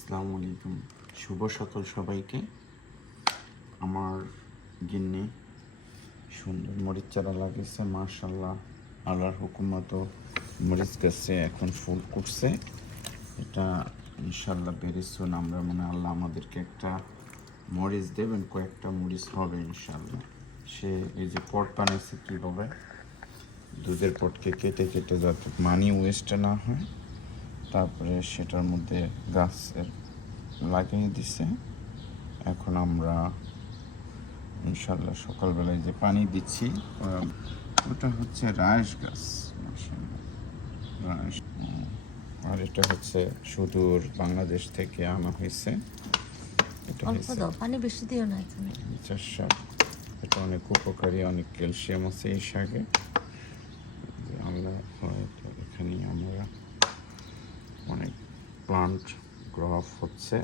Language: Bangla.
আসসালামু আলাইকুম। শুভ সকাল সবাইকে। আমার গিন্নি সুন্দর মরিচ চারা লাগিয়েছে মার্শাল্লাহ আল্লাহর হুকুমত মরিচ গাছে এখন ফুল করছে এটা ইনশাল্লাহ সুন আমরা মানে আল্লাহ আমাদেরকে একটা মরিচ দেবেন, কয়েকটা মরিচ হবে ইনশাল্লাহ সে এই যে পট বানিয়েছে কীভাবে? দুধের পটকে কেটে কেটে যাতে মানি ওয়েস্ট না হয়। তারপরে সেটার মধ্যে গাছের লাগিয়ে দিছে। এখন আমরা ইনশাল্লাহ সকালবেলায় যে পানি দিচ্ছি ওটা হচ্ছে রায়স গাছ। আর এটা হচ্ছে সুদূর বাংলাদেশ থেকে আনা হয়েছে। এটা হয়েছে পানি বেশি দিও না তুমি শাক এটা অনেক উপকারী অনেক ক্যালসিয়াম আছে এই শাকে। আমরা হয়তো এখানে প্লান্ট গ্রো আপ হচ্ছে